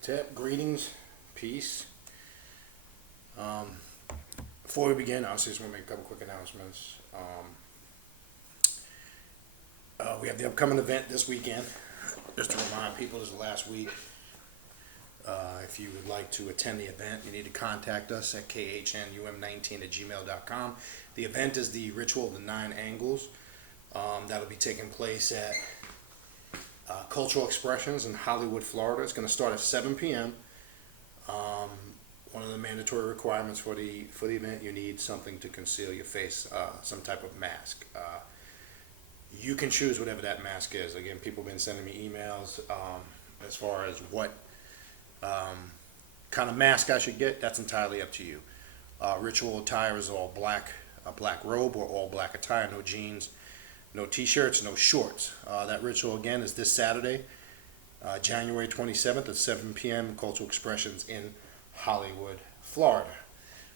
Tip, greetings, peace. Before we begin, I just want to make a couple quick announcements. We have the upcoming event this weekend. Just to remind people, this is the last week. If you would like to attend the event, you need to contact us at khnum19@gmail.com. The event is the Ritual of the Nine Angles. That'll be taking place at Cultural Expressions in Hollywood, Florida. It's going to start at 7 p.m. One of the mandatory requirements for the event, you need something to conceal your face, some type of mask. You can choose whatever that mask is. Again, people have been sending me emails as far as what kind of mask I should get. That's entirely up to you. Ritual attire is all black, a black robe or all black attire, no jeans, no t-shirts, no shorts. That ritual again is this Saturday, January 27th at 7 p.m. Cultural Expressions in Hollywood, Florida.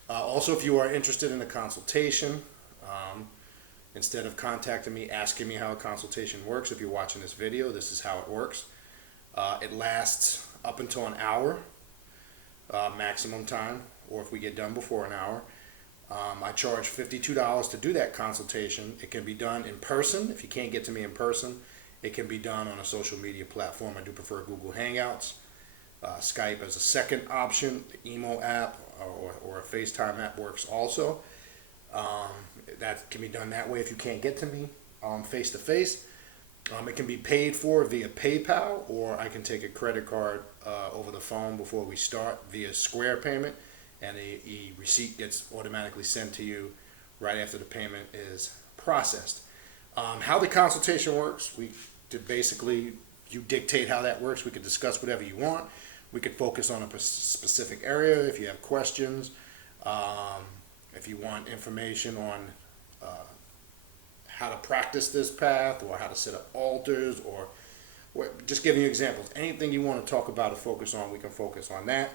Also, if you are interested in a consultation, instead of contacting me, asking me how a consultation works, if you're watching this video, this is how it works. It lasts up until an hour, maximum time, or if we get done before an hour. I charge $52 to do that consultation. It can be done in person. If you can't get to me in person, it can be done on a social media platform. I do prefer Google Hangouts. Skype as a second option. The emo app or a FaceTime app works also. That can be done that way if you can't get to me face to face. It can be paid for via PayPal, or I can take a credit card over the phone before we start via Square payment, and a receipt gets automatically sent to you right after the payment is processed. How the consultation works, basically you dictate how that works. We could discuss whatever you want. We could focus on a specific area if you have questions. If you want information on how to practice this path, or how to set up altars, or just giving you examples. Anything you want to talk about or focus on, we can focus on that.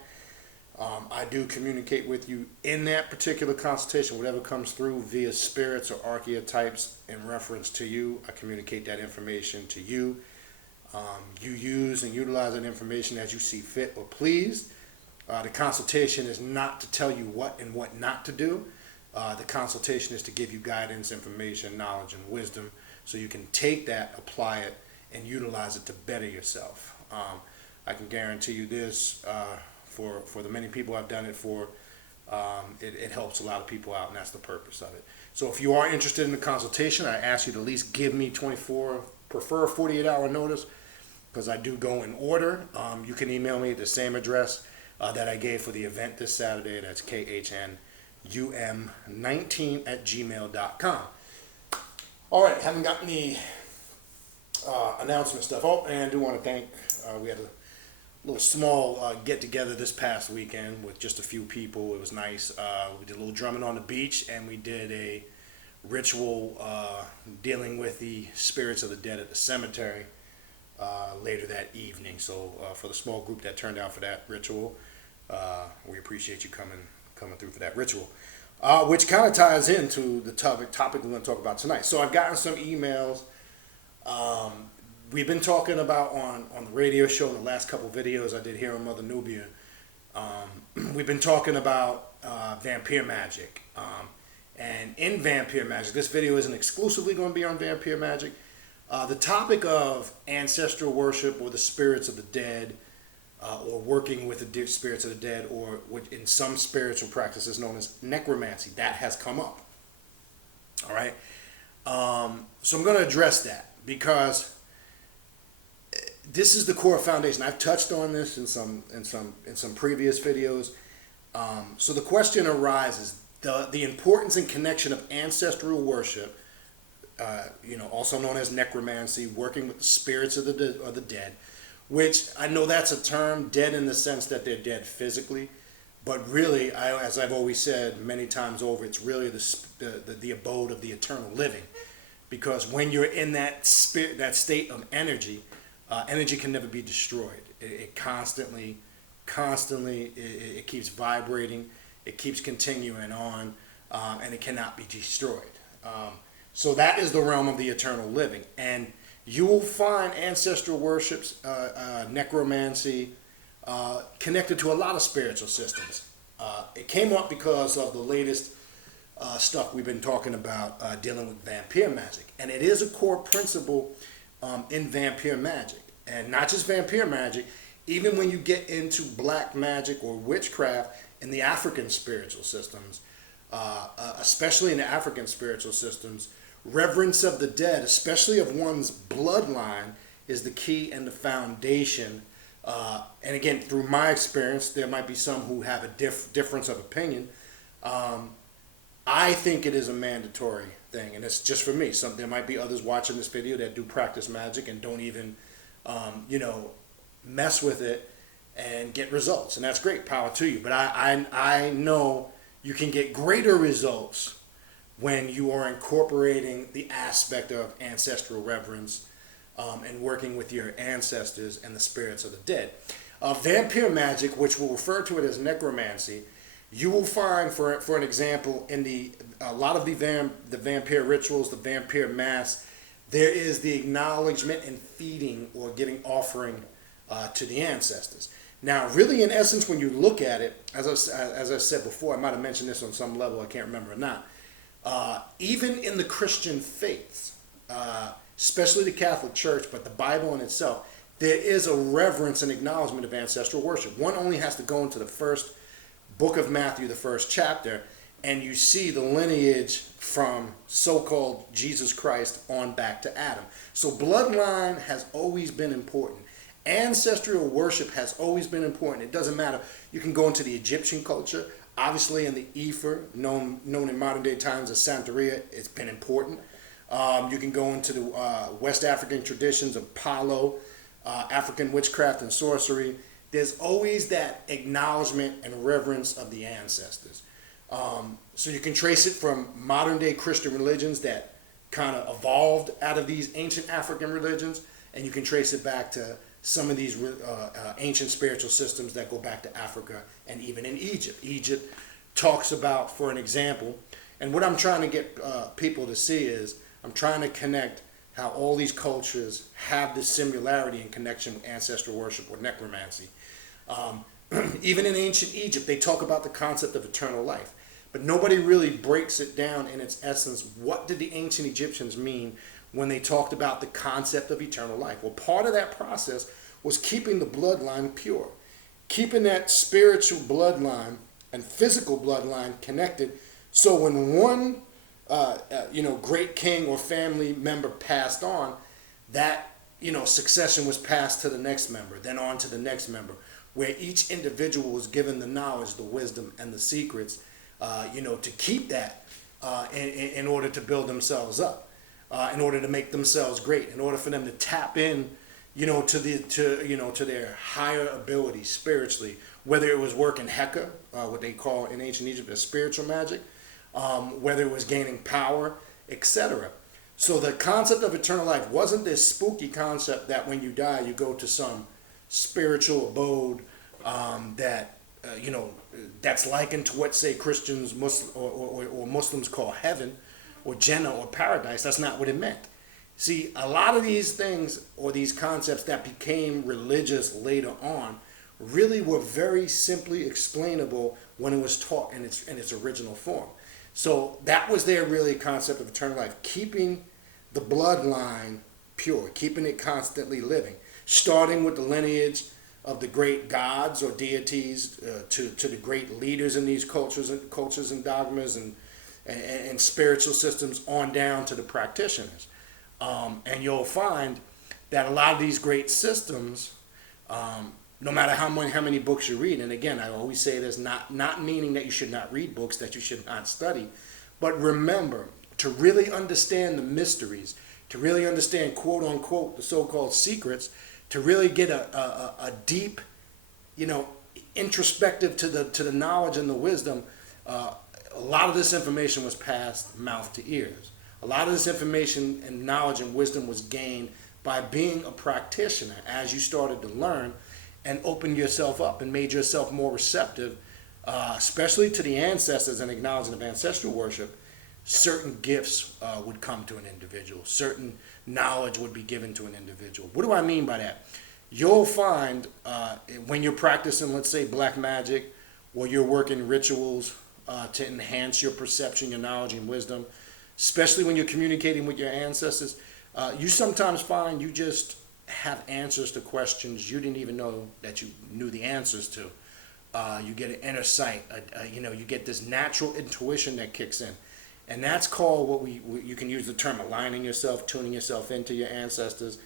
I do communicate with you in that particular consultation, whatever comes through via spirits or archetypes in reference to you. I communicate that information to you. You use and utilize that information as you see fit or please. The consultation is not to tell you what and what not to do. The consultation is to give you guidance, information, knowledge, and wisdom, so you can take that, apply it, and utilize it to better yourself. I can guarantee you this, for the many people I've done it for, it helps a lot of people out, and that's the purpose of it. So if you are interested in the consultation, I ask you to at least give me 24, prefer 48-hour notice, because I do go in order. You can email me at the same address that I gave for the event this Saturday. That's khnum19@gmail.com. All right, haven't got any announcement stuff. Oh, and I do want to thank, we had a little small get-together this past weekend with just a few people. It was nice. We did a little drumming on the beach, and we did a ritual dealing with the spirits of the dead at the cemetery later that evening. So for the small group that turned out for that ritual, we appreciate you coming through for that ritual, which kind of ties into the topic we're going to talk about tonight. So I've gotten some emails. We've been talking about on the radio show, the last couple videos I did here on Mother Nubia. We've been talking about vampire magic. And in vampire magic, this video isn't exclusively going to be on vampire magic. The topic of ancestral worship, or the spirits of the dead, or working with the spirits of the dead, or what in some spiritual practices known as necromancy, that has come up. All right. So I'm going to address that, because this is the core foundation. I've touched on this in some previous videos. So the question arises: the importance and connection of ancestral worship, also known as necromancy, working with the spirits of the dead, which I know that's a term, dead in the sense that they're dead physically, but really, as I've always said many times over, it's really the abode of the eternal living, because when you're in that state of energy, energy can never be destroyed. It constantly, it keeps vibrating, it keeps continuing on, and it cannot be destroyed. So that is the realm of the eternal living. And you will find ancestral worships, necromancy, connected to a lot of spiritual systems. It came up because of the latest stuff we've been talking about dealing with vampire magic. And it is a core principle in vampire magic. And not just vampire magic, even when you get into black magic or witchcraft in the African spiritual systems, especially in the African spiritual systems, reverence of the dead, especially of one's bloodline, is the key and the foundation. And again, through my experience, there might be some who have a difference of opinion. I think it is a mandatory thing, and it's just for me. There might be others watching this video that do practice magic and don't even, mess with it and get results, and that's great. Power to you. But I know you can get greater results when you are incorporating the aspect of ancestral reverence and working with your ancestors and the spirits of the dead. Vampire magic, which we'll refer to it as necromancy, you will find, for an example, in a lot of the vampire rituals, the vampire mass, there is the acknowledgement and feeding or giving offering to the ancestors. Now, really, in essence, when you look at it, as I said before, I might have mentioned this on some level, I can't remember or not. Even in the Christian faiths, especially the Catholic Church, but the Bible in itself, there is a reverence and acknowledgement of ancestral worship. One only has to go into the first book of Matthew, the first chapter, and you see the lineage from so-called Jesus Christ on back to Adam. So bloodline has always been important. Ancestral worship has always been important. It doesn't matter. You can go into the Egyptian culture. Obviously, in the Ifa, known in modern day times as Santeria, it's been important. You can go into the West African traditions of Palo, African witchcraft and sorcery. There's always that acknowledgement and reverence of the ancestors. So you can trace it from modern day Christian religions that kind of evolved out of these ancient African religions, and you can trace it back to some of these ancient spiritual systems that go back to Africa and even in Egypt. Egypt talks about, for an example, and what I'm trying to get people to see is, I'm trying to connect how all these cultures have this similarity in connection with ancestral worship or necromancy. Even in ancient Egypt, they talk about the concept of eternal life, but nobody really breaks it down in its essence. What did the ancient Egyptians mean when they talked about the concept of eternal life? Well, part of that process was keeping the bloodline pure, keeping that spiritual bloodline and physical bloodline connected. So when one, great king or family member passed on, that, succession was passed to the next member, then on to the next member, where each individual was given the knowledge, the wisdom, and the secrets, to keep that in order to build themselves up, in order to make themselves great, in order for them to tap in, to their higher abilities spiritually, whether it was working Heka, what they call in ancient Egypt as spiritual magic, whether it was gaining power, etc. So the concept of eternal life wasn't this spooky concept that when you die, you go to some spiritual abode that's likened to what, say, Christians or Muslims call heaven or Jannah or paradise. That's not what it meant. See, a lot of these things or these concepts that became religious later on really were very simply explainable when it was taught in its original form. So that was their really concept of eternal life, keeping the bloodline pure, keeping it constantly living, starting with the lineage of the great gods or deities to the great leaders in these cultures and dogmas and spiritual systems on down to the practitioners. And you'll find that a lot of these great systems, no matter how many books you read, and again, I always say this, not meaning that you should not read books, that you should not study, but remember, to really understand the mysteries, to really understand, quote unquote, the so-called secrets, to really get a deep, introspective to the knowledge and the wisdom, a lot of this information was passed mouth to ears. A lot of this information and knowledge and wisdom was gained by being a practitioner as you started to learn and opened yourself up and made yourself more receptive, especially to the ancestors and acknowledging of ancestral worship. Certain gifts would come to an individual. Certain knowledge would be given to an individual. What do I mean by that? you'll find when you're practicing, let's say, black magic, or you're working rituals to enhance your perception, your knowledge, and wisdom, especially when you're communicating with your ancestors, you sometimes find you just have answers to questions you didn't even know that you knew the answers to. You get an inner sight, you get this natural intuition that kicks in. And that's called what you can use the term aligning yourself, tuning yourself into your ancestors.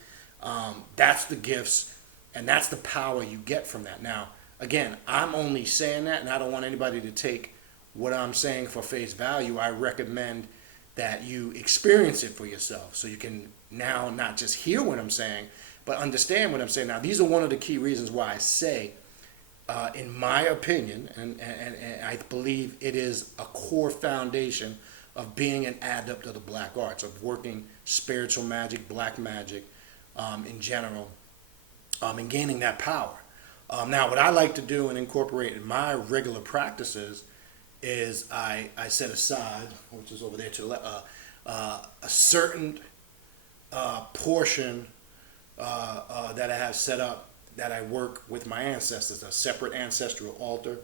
That's the gifts, and that's the power you get from that. Now, again, I'm only saying that, and I don't want anybody to take what I'm saying for face value. I recommend that you experience it for yourself so you can now not just hear what I'm saying, but understand what I'm saying. Now, these are one of the key reasons why I say, in my opinion, and I believe it is a core foundation of being an adept of the black arts, of working spiritual magic, black magic in general, and gaining that power. Now, what I like to do and incorporate in my regular practices is I set aside, which is over there to a certain portion that I have set up that I work with my ancestors, a separate ancestral altar,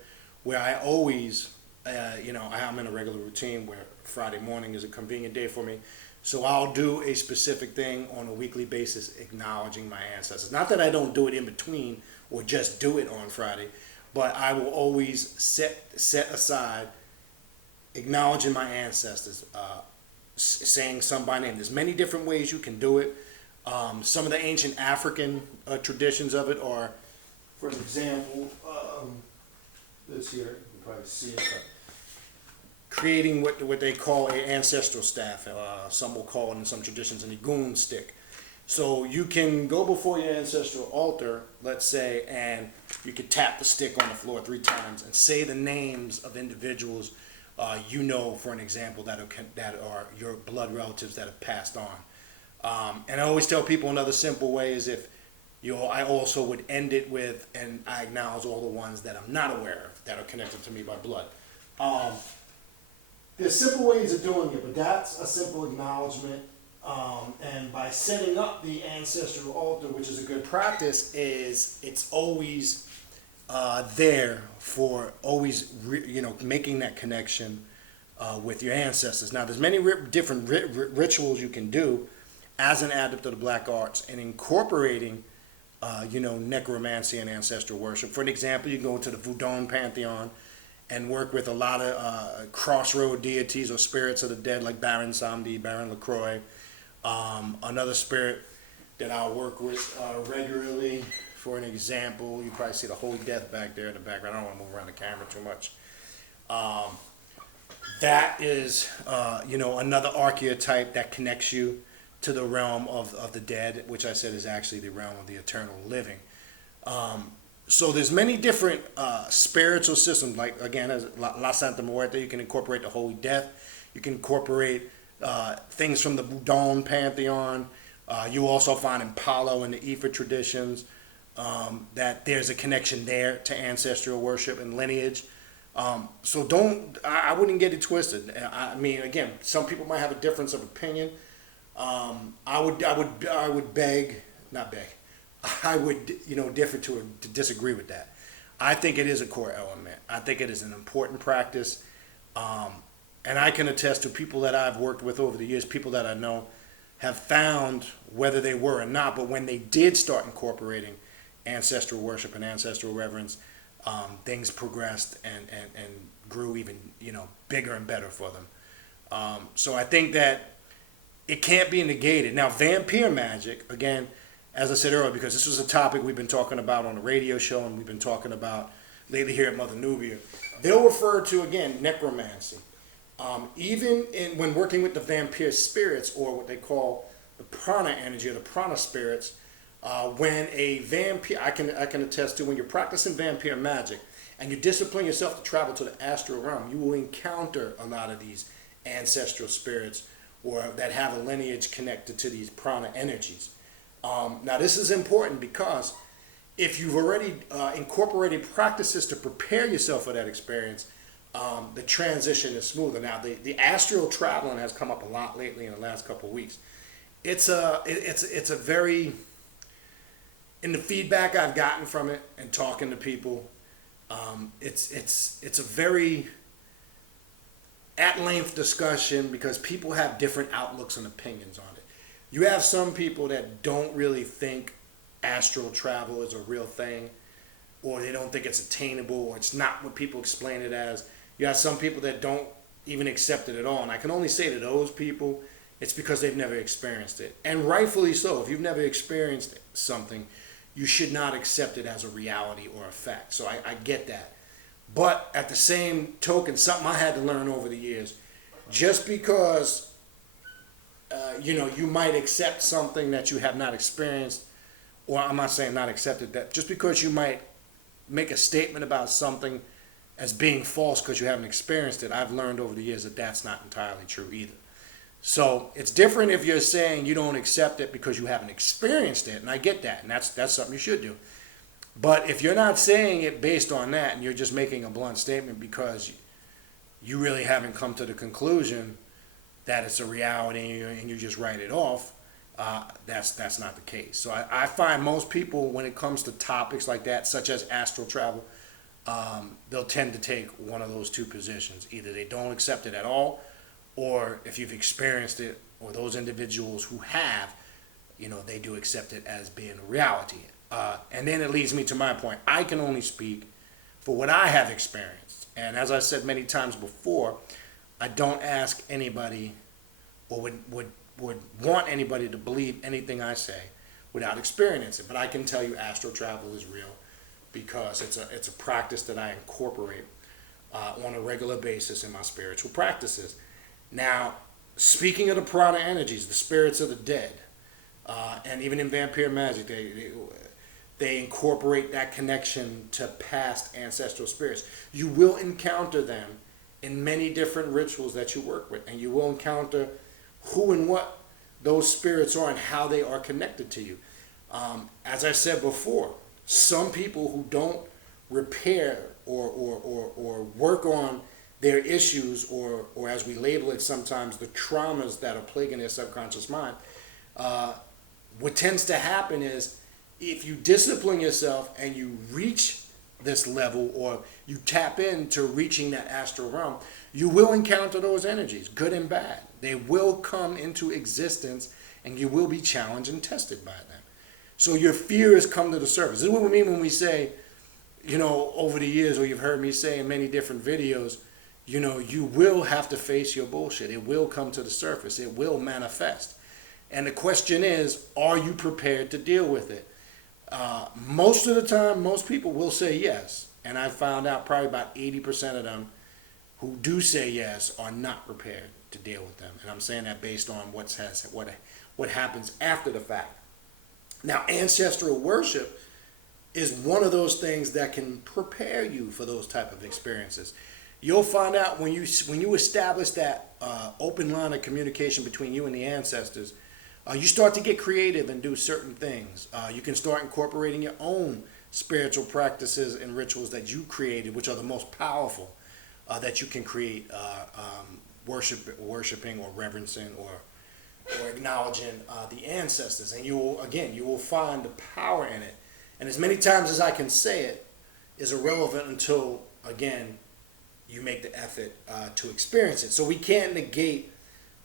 where I always, I'm in a regular routine where Friday morning is a convenient day for me. So I'll do a specific thing on a weekly basis acknowledging my ancestors. Not that I don't do it in between or just do it on Friday, but I will always set aside acknowledging my ancestors, saying some by name. There's many different ways you can do it. Some of the ancient African traditions of it are, for example, this here, you can probably see it, but creating what they call an ancestral staff. Some will call it in some traditions an igun stick. So you can go before your ancestral altar, let's say, and you could tap the stick on the floor 3 times and say the names of individuals for an example, that are your blood relatives that have passed on. And I always tell people another simple way is I also would end it with, and I acknowledge all the ones that I'm not aware of that are connected to me by blood. There's simple ways of doing it, but that's a simple acknowledgement. And by setting up the ancestral altar, which is a good practice, it's always there for always making that connection with your ancestors. Now, there's many different rituals you can do as an adept of the black arts and incorporating necromancy and ancestral worship. For an example, you can go into the Voodoo pantheon and work with a lot of crossroad deities or spirits of the dead like Baron Samedi, Baron LaCroix. Another spirit that I'll work with regularly, for an example, you probably see the Holy Death back there in the background. I don't want to move around the camera too much. That is, another archetype that connects you to the realm of the dead, which I said is actually the realm of the eternal living. So there's many different spiritual systems, like, again, as La Santa Muerte. You can incorporate the Holy Death. You can incorporate things from the Voodoo pantheon. You also find in Palo and the Ifa traditions that there's a connection there to ancestral worship and lineage. So I wouldn't get it twisted. I mean, again, some people might have a difference of opinion. I would differ to disagree with that. I think it is a core element. I think it is an important practice. And I can attest to people that I've worked with over the years, people that I know have found, whether they were or not, but when they did start incorporating ancestral worship and ancestral reverence, things progressed and grew even bigger and better for them. So I think that it can't be negated. Now, vampire magic, again, as I said earlier, because this was a topic we've been talking about on the radio show and we've been talking about lately here at Mother Nubia, they'll refer to, again, necromancy. Even when working with the vampire spirits, or what they call the prana energy or the prana spirits, when a vampire, I can attest to, when you're practicing vampire magic and you discipline yourself to travel to the astral realm, you will encounter a lot of these ancestral spirits or that have a lineage connected to these prana energies. Now, this is important because if you've already incorporated practices to prepare yourself for that experience, the transition is smoother. Now, the astral traveling has come up a lot lately in the last couple of weeks. It's a very in the feedback I've gotten from it and talking to people, it's a very at length discussion because people have different outlooks and opinions on it. You have some people that don't really think astral travel is a real thing, or they don't think it's attainable, or it's not what people explain it as. You have some people that don't even accept it at all. And I can only say to those people, it's because they've never experienced it. And rightfully so. If you've never experienced something, you should not accept it as a reality or a fact. So I get that. But at the same token, something I had to learn over the years, just because you might accept something that you have not experienced, or I'm not saying not accepted, that just because you might make a statement about something as being false because you haven't experienced it, I've learned over the years that that's not entirely true either. So it's different if you're saying you don't accept it because you haven't experienced it, and I get that, and that's something you should do. But if you're not saying it based on that, and you're just making a blunt statement because you really haven't come to the conclusion that it's a reality and you just write it off, that's not the case. So I find most people, when it comes to topics like that, such as astral travel, they'll tend to take one of those two positions. Either they don't accept it at all, or if you've experienced it, or those individuals who have, they do accept it as being a reality. And then it leads me to my point. I can only speak for what I have experienced. And as I said many times before, I don't ask anybody or would want anybody to believe anything I say without experiencing it. But I can tell you astral travel is real because it's a practice that I incorporate on a regular basis in my spiritual practices. Now, speaking of the prana energies, the spirits of the dead, and even in vampire magic, they incorporate that connection to past ancestral spirits. You will encounter them in many different rituals that you work with, and you will encounter who and what those spirits are and how they are connected to you. As I said before, some people who don't repair or work on their issues, or as we label it sometimes, the traumas that are plaguing their subconscious mind, what tends to happen is if you discipline yourself and you reach this level, or you tap into reaching that astral realm, you will encounter those energies, good and bad. They will come into existence and you will be challenged and tested by them. So your fears come to the surface. This is what we mean when we say, over the years, or you've heard me say in many different videos, you will have to face your bullshit. It will come to the surface. It will manifest. And the question is, are you prepared to deal with it? Most of the time, most people will say yes. And I found out probably about 80% of them who do say yes are not prepared to deal with them. And I'm saying that based on what happens after the fact. Now, ancestral worship is one of those things that can prepare you for those type of experiences. You'll find out when you establish that open line of communication between you and the ancestors, you start to get creative and do certain things. You can start incorporating your own spiritual practices and rituals that you created, which are the most powerful that you can create, worshiping or reverencing or acknowledging the ancestors. And you will find the power in it. And as many times as I can say it is irrelevant until, again, you make the effort to experience it. So we can't negate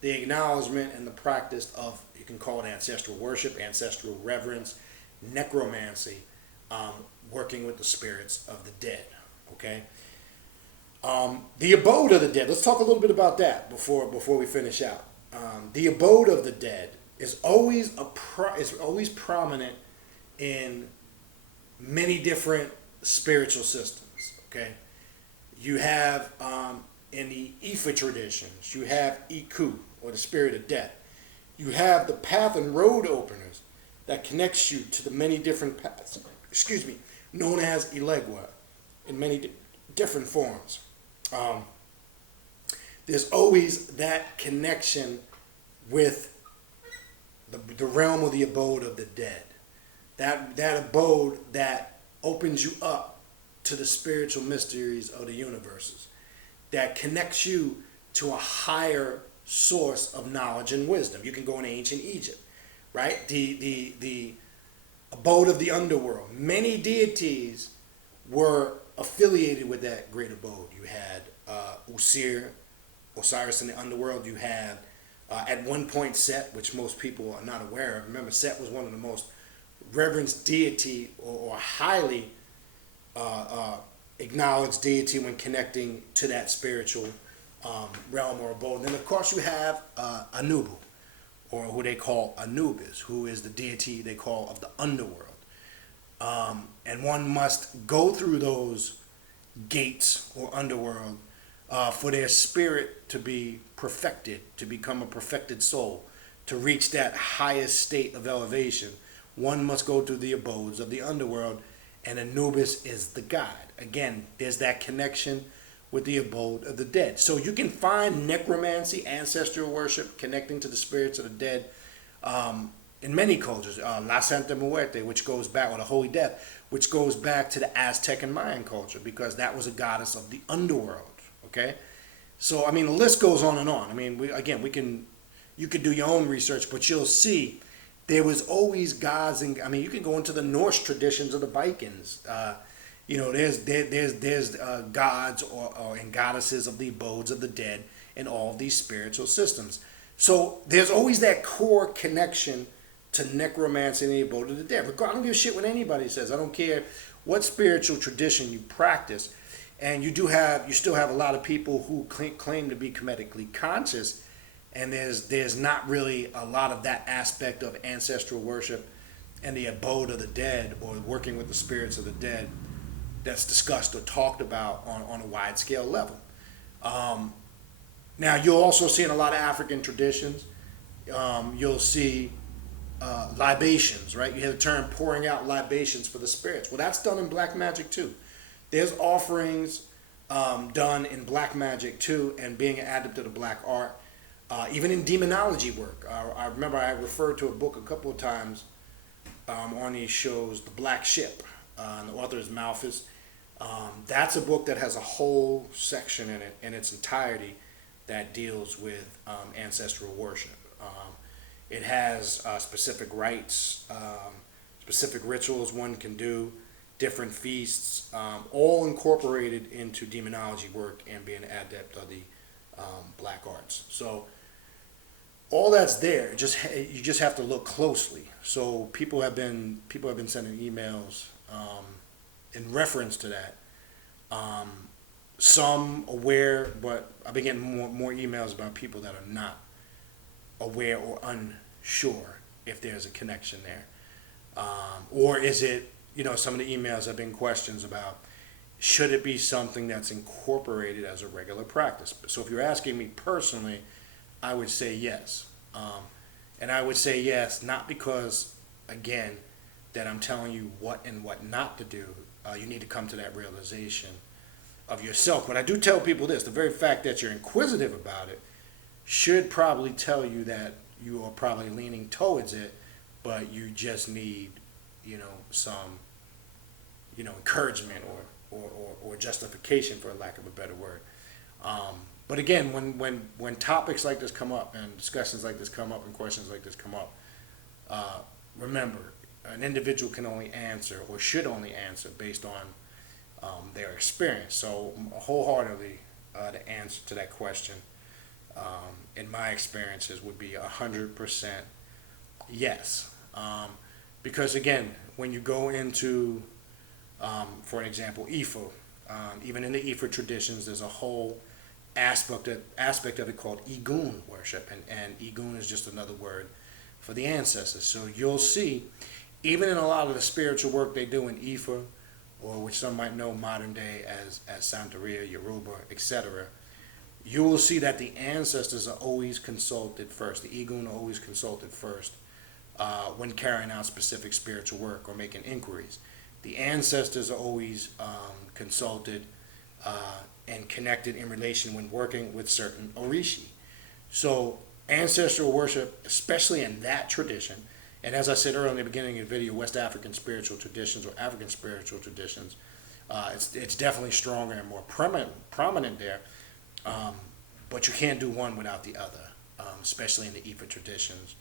the acknowledgement and the practice of, you can call it ancestral worship, ancestral reverence, necromancy, working with the spirits of the dead. Okay. The abode of the dead. Let's talk a little bit about that before we finish out. The abode of the dead is always prominent in many different spiritual systems. Okay. You have in the Ifa traditions, you have Iku, or the spirit of death. You have the path and road openers that connects you to the many different paths, known as Elegua, in many different forms. There's always that connection with the realm of the abode of the dead. That abode that opens you up to the spiritual mysteries of the universes, that connects you to a higher source of knowledge and wisdom. You can go into ancient Egypt, right? The abode of the underworld. Many deities were affiliated with that great abode. You had Osiris in the underworld. You had at one point Set, which most people are not aware of. Remember, Set was one of the most reverenced deity or highly acknowledged deity when connecting to that spiritual realm or abode. And then of course you have Anubu, or who they call Anubis, who is the deity they call of the underworld. And one must go through those gates or underworld for their spirit to be perfected, to become a perfected soul, to reach that highest state of elevation. One must go through the abodes of the underworld, and Anubis is the guide. Again, there's that connection with the abode of the dead. So you can find necromancy, ancestral worship, connecting to the spirits of the dead in many cultures. La Santa Muerte, which goes back, or the Holy Death, which goes back to the Aztec and Mayan culture, because that was a goddess of the underworld. Okay, so I mean the list goes on and on. I mean, you could do your own research, but you'll see there was always gods, and I mean you can go into the Norse traditions of the Vikings. There's gods or and goddesses of the abodes of the dead in all of these spiritual systems. So there's always that core connection to necromancy and the abode of the dead. I don't give a shit what anybody says. I don't care what spiritual tradition you practice. And you still have a lot of people who claim to be comedically conscious, and there's not really a lot of that aspect of ancestral worship and the abode of the dead, or working with the spirits of the dead, that's discussed or talked about on a wide scale level. Now you'll also see in a lot of African traditions, you'll see libations, right? You hear the term pouring out libations for the spirits. Well, that's done in black magic too. There's offerings done in black magic too, and being an adept of the black art, even in demonology work. I remember I referred to a book a couple of times on these shows, The Black Ship, and the author is Malthus. That's a book that has a whole section in it in its entirety that deals with ancestral worship. It has specific rites, specific rituals one can do, different feasts, all incorporated into demonology work and being an adept of the black arts. So all that's there. You just have to look closely. So people have been sending emails in reference to that. Some aware, but I've been getting more emails about people that are not aware or unsure if there's a connection there, or is it? Some of the emails have been questions about, should it be something that's incorporated as a regular practice? So if you're asking me personally, I would say yes. And I would say yes, not because, again, that I'm telling you what and what not to do. You need to come to that realization of yourself. But I do tell people this, the very fact that you're inquisitive about it should probably tell you that you are probably leaning towards it, but you just need some encouragement or justification, for lack of a better word. But again, when topics like this come up and discussions like this come up and questions like this come up, remember, an individual can only answer or should only answer based on their experience. So wholeheartedly, the answer to that question, in my experiences, would be 100% yes. Because again, when you go into, for an example, Ifa, even in the Ifa traditions, there's a whole aspect of it called Igun worship, and Igun is just another word for the ancestors. So you'll see, even in a lot of the spiritual work they do in Ifa, or which some might know modern day as Santeria, Yoruba, etc., you will see that the ancestors are always consulted first. The Igun are always consulted first when carrying out specific spiritual work or making inquiries. The ancestors are always consulted and connected in relation when working with certain Orishi. So ancestral worship, especially in that tradition, and as I said earlier in the beginning of the video, West African spiritual traditions or African spiritual traditions, it's definitely stronger and more prominent there, but you can't do one without the other, especially in the Ifa traditions.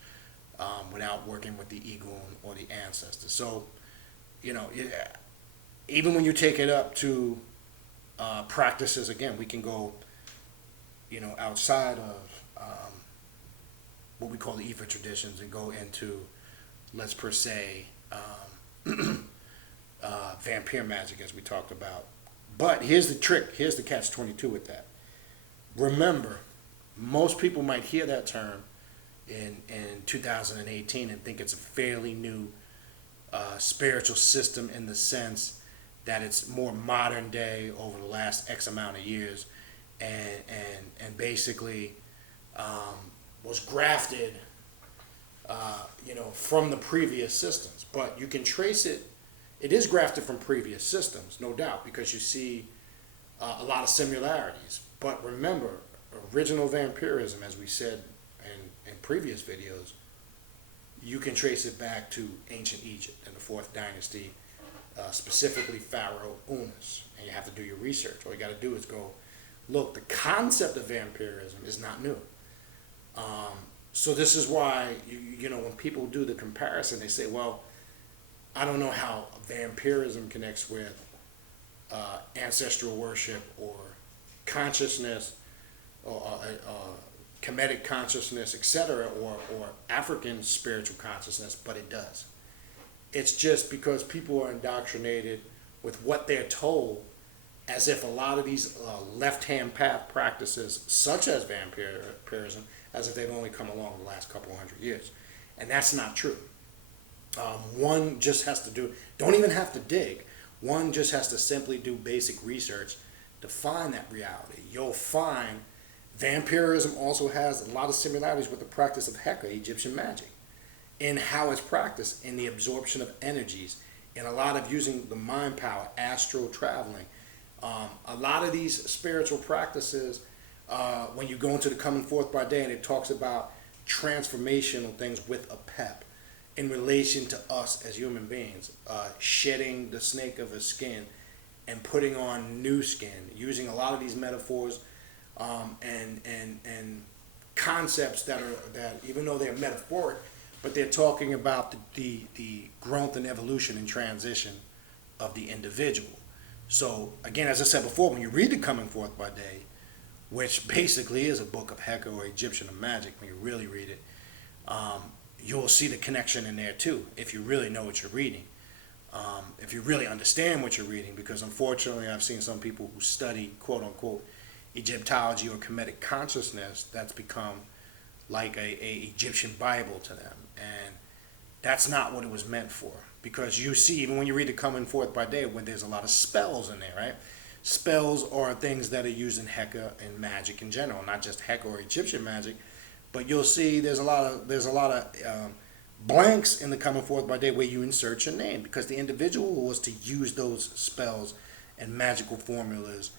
without working with the eagle or the ancestor. So, even when you take it up to practices, again, we can go, outside of what we call the Ifa traditions and go into, let's per se, vampire magic, as we talked about. But here's the trick. Here's the catch-22 with that. Remember, most people might hear that term in 2018 and think it's a fairly new spiritual system, in the sense that it's more modern day over the last X amount of years, and basically was grafted, from the previous systems. But you can trace it. It is grafted from previous systems, no doubt, because you see a lot of similarities. But remember, original vampirism, as we said in previous videos, you can trace it back to ancient Egypt in the 4th dynasty, specifically Pharaoh Unas. And you have to do your research. All you got to do is go, look, the concept of vampirism is not new. So this is why, when people do the comparison, they say, well, I don't know how vampirism connects with ancestral worship or consciousness, or Kemetic consciousness, etc., or African spiritual consciousness, but it does. It's just because people are indoctrinated with what they're told, as if a lot of these left-hand path practices, such as vampirism, as if they've only come along the last couple hundred years. And that's not true. One just has to don't even have to dig. One just has to simply do basic research to find that reality. You'll find vampirism also has a lot of similarities with the practice of Heka, Egyptian magic, in how it's practiced, in the absorption of energies, in a lot of using the mind power, astral traveling. A lot of these spiritual practices, when you go into the coming forth by day, and it talks about transformational things with a pep in relation to us as human beings, shedding the snake of his skin and putting on new skin, using a lot of these metaphors and concepts that even though they're metaphoric, but they're talking about the growth and evolution and transition of the individual. So again, as I said before, when you read the Coming Forth by Day, which basically is a book of Heka or Egyptian magic, when you really read it, you'll see the connection in there too, if you really know what you're reading. If you really understand what you're reading, because unfortunately I've seen some people who study quote-unquote Egyptology or Kemetic consciousness, that's become like a Egyptian Bible to them, and that's not what it was meant for. Because you see, even when you read the Coming Forth by Day, when there's a lot of spells in there, right? Spells are things that are used in Heka and magic in general, not just Heka or Egyptian magic, but you'll see there's a lot of blanks in the Coming Forth by Day where you insert your name, because the individual was to use those spells and magical formulas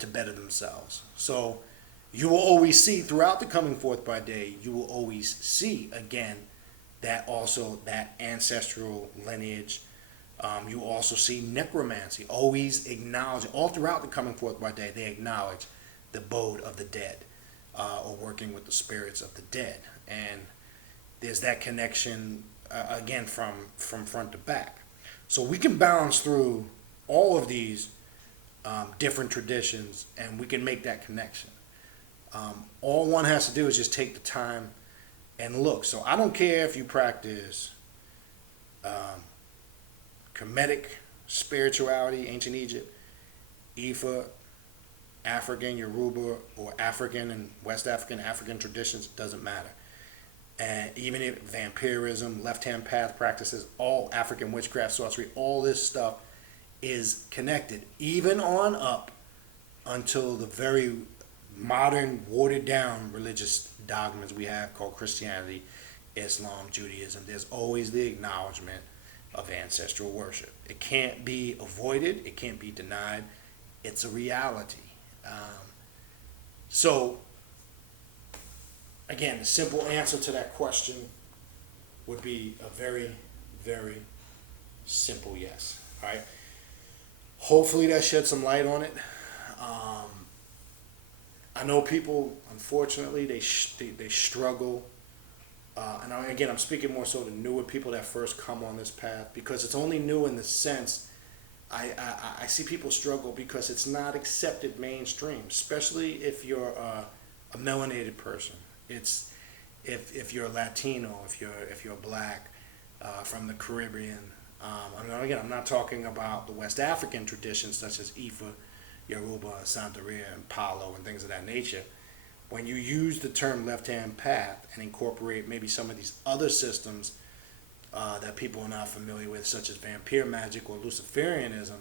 to better themselves. So you will always see throughout the Coming Forth by Day, you will always see again that ancestral lineage. You also see necromancy, always acknowledge, all throughout the Coming Forth by Day, they acknowledge the abode of the dead, or working with the spirits of the dead. And there's that connection, again, from front to back. So we can balance through all of these different traditions, and we can make that connection. All one has to do is just take the time and look. So I don't care if you practice Kemetic spirituality, ancient Egypt, Ifa, African, Yoruba, or African and West African traditions, doesn't matter. And even if vampirism, left-hand path practices, all African witchcraft, sorcery, all this stuff is connected, even on up until the very modern, watered-down religious dogmas we have called Christianity, Islam, Judaism. There's always the acknowledgement of ancestral worship. It can't be avoided. It can't be denied. It's a reality. So, again, the simple answer to that question would be a very, very simple yes. All right. Hopefully that shed some light on it. I know people, unfortunately, they struggle again, I'm speaking more so to newer people that first come on this path, because it's only new in the sense I see people struggle because it's not accepted mainstream, especially if you're a melanated person. It's if you're Latino, if you're black, from the Caribbean. Again, I'm not talking about the West African traditions such as Ifa, Yoruba, Santeria, and Palo, and things of that nature. When you use the term left-hand path and incorporate maybe some of these other systems that people are not familiar with, such as vampire magic or Luciferianism,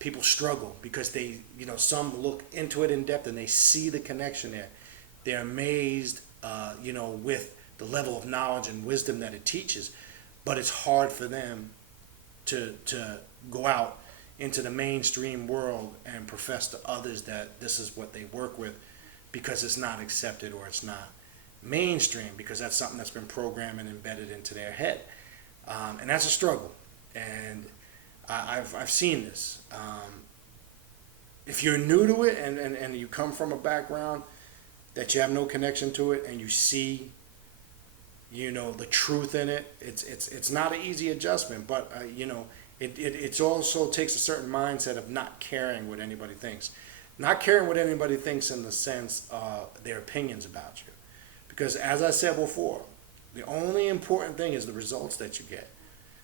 people struggle because some look into it in depth and they see the connection there. They're amazed, with the level of knowledge and wisdom that it teaches, but it's hard for them to go out into the mainstream world and profess to others that this is what they work with, because it's not accepted or it's not mainstream, because that's something that's been programmed and embedded into their head, and that's a struggle. And I've seen this. If you're new to it and you come from a background that you have no connection to it, and you see, the truth in it, it's not an easy adjustment. But it also takes a certain mindset of not caring what anybody thinks, not caring what anybody thinks in the sense of their opinions about you. Because as I said before, the only important thing is the results that you get.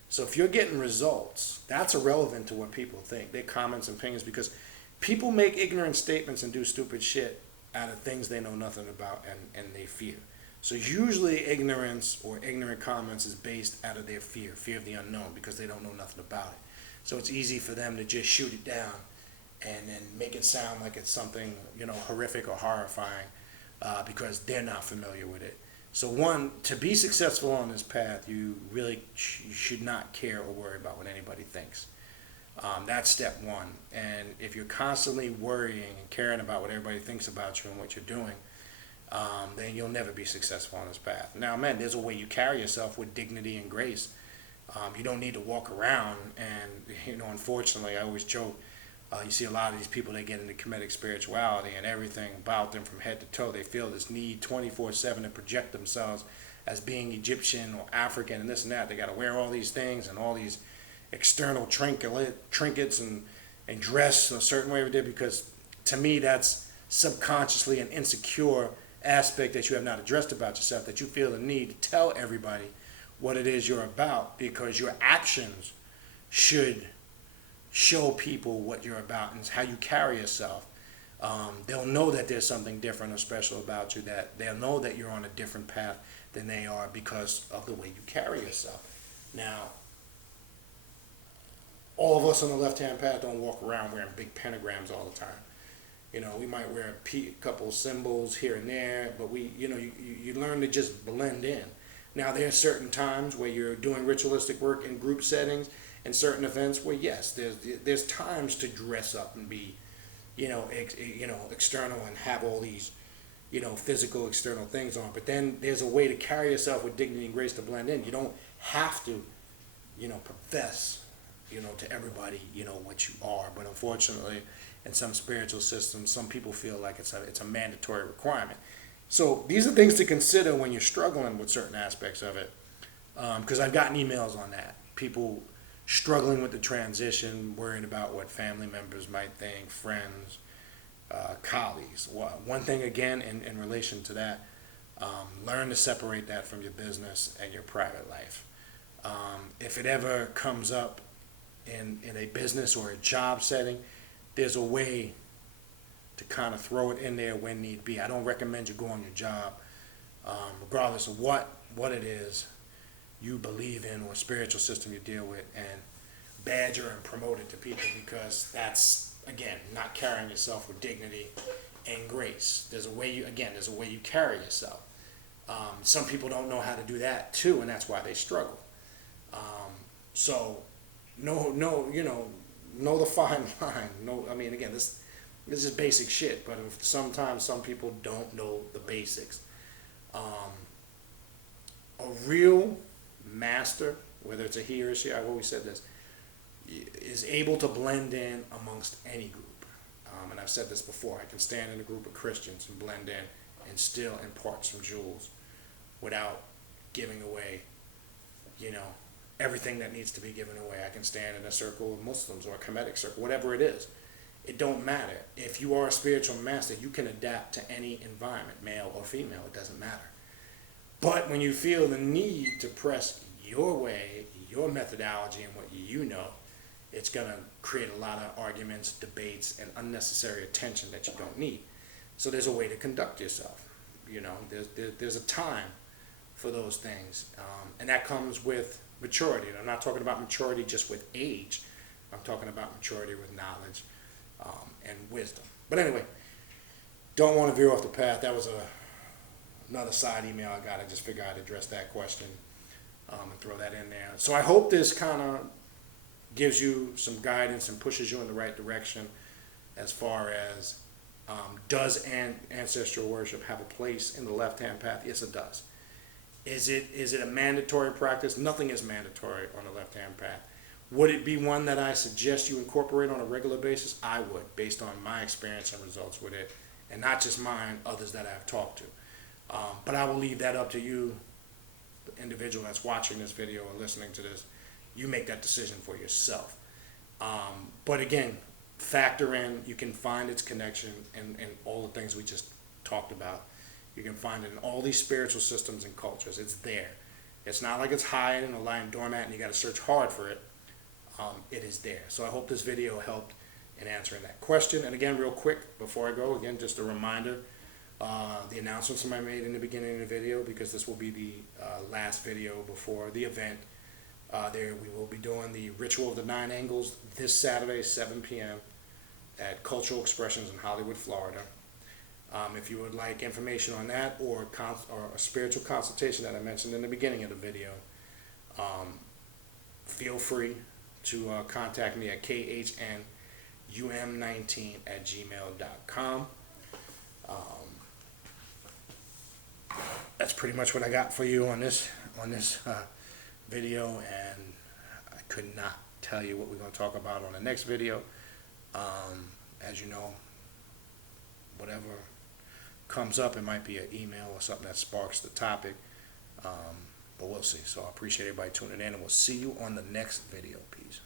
So if you're getting results, that's irrelevant to what people think, their comments and opinions, because people make ignorant statements and do stupid shit out of things they know nothing about and they fear. So usually ignorance or ignorant comments is based out of their fear of the unknown, because they don't know nothing about it. So it's easy for them to just shoot it down and then make it sound like it's something, horrific or horrifying, because they're not familiar with it. So one, to be successful on this path, you really should not care or worry about what anybody thinks. That's step one. And if you're constantly worrying and caring about what everybody thinks about you and what you're doing, then you'll never be successful on this path. Now, man, there's a way you carry yourself with dignity and grace. You don't need to walk around and, unfortunately, I always joke, you see a lot of these people that get into Kemetic spirituality, and everything about them from head to toe, they feel this need 24/7 to project themselves as being Egyptian or African and this and that. They got to wear all these things and all these external trinkets and dress a certain way with it, because to me that's subconsciously an insecure aspect that you have not addressed about yourself, that you feel the need to tell everybody what it is you're about, because your actions should show people what you're about and how you carry yourself. They'll know that there's something different or special about you, that they'll know that you're on a different path than they are because of the way you carry yourself. Now, all of us on the left-hand path don't walk around wearing big pentagrams all the time. We might wear a couple symbols here and there, but you learn to just blend in. Now, there are certain times where you're doing ritualistic work in group settings and certain events where, yes, there's times to dress up and be, external and have all these, physical external things on. But then there's a way to carry yourself with dignity and grace to blend in. You don't have to, profess, to everybody, what you are. But unfortunately, in some spiritual systems, some people feel like it's a mandatory requirement. So these are things to consider when you're struggling with certain aspects of it. Because I've gotten emails on that. People struggling with the transition, worrying about what family members might think, friends, colleagues. One thing, again, in relation to that, learn to separate that from your business and your private life. If it ever comes up in a business or a job setting, there's a way to kind of throw it in there when need be. I don't recommend you go on your job, regardless of what it is you believe in or spiritual system you deal with, and badger and promote it to people, because that's, again, not carrying yourself with dignity and grace. There's a way you carry yourself. Some people don't know how to do that too, and that's why they struggle. So know the fine line. Again, this is basic shit, but sometimes some people don't know the basics. A real master, whether it's a he or a she, I've always said this, is able to blend in amongst any group. And I've said this before, I can stand in a group of Christians and blend in and still impart some jewels without giving away, you know, everything that needs to be given away. I can stand in a circle of Muslims or a Kemetic circle, whatever it is. It don't matter. If you are a spiritual master, you can adapt to any environment, male or female, it doesn't matter. But when you feel the need to press your way, your methodology, and what you know, it's going to create a lot of arguments, debates, and unnecessary attention that you don't need. So there's a way to conduct yourself. You know, there's a time for those things. And that comes with maturity. And I'm not talking about maturity just with age. I'm talking about maturity with knowledge and wisdom. But anyway, don't want to veer off the path. That was another side email I got. I just figured I'd address that question and throw that in there. So I hope this kind of gives you some guidance and pushes you in the right direction as far as does ancestral worship have a place in the left-hand path? Yes, it does. Is it a mandatory practice? Nothing is mandatory on the left-hand path. Would it be one that I suggest you incorporate on a regular basis? I would, based on my experience and results with it, and not just mine, others that I've talked to. But I will leave that up to you, the individual that's watching this video or listening to this. You make that decision for yourself. But again, factor in, you can find its connection in all the things we just talked about. You can find it in all these spiritual systems and cultures. It's there. It's not like it's hiding or lying dormant and you got to search hard for it. It is there. So I hope this video helped in answering that question. And again, real quick, before I go, again, just a reminder, the announcements I made in the beginning of the video, because this will be the last video before the event. There we will be doing the Ritual of the Nine Angles this Saturday, 7 p.m. at Cultural Expressions in Hollywood, Florida. If you would like information on that or a spiritual consultation that I mentioned in the beginning of the video, feel free to contact me at khnum19@gmail.com. That's pretty much what I got for you on this video, and I could not tell you what we're going to talk about on the next video. As you know, whatever comes up, it might be an email or something that sparks the topic, but we'll see. So I appreciate everybody tuning in, and we'll see you on the next video. Peace.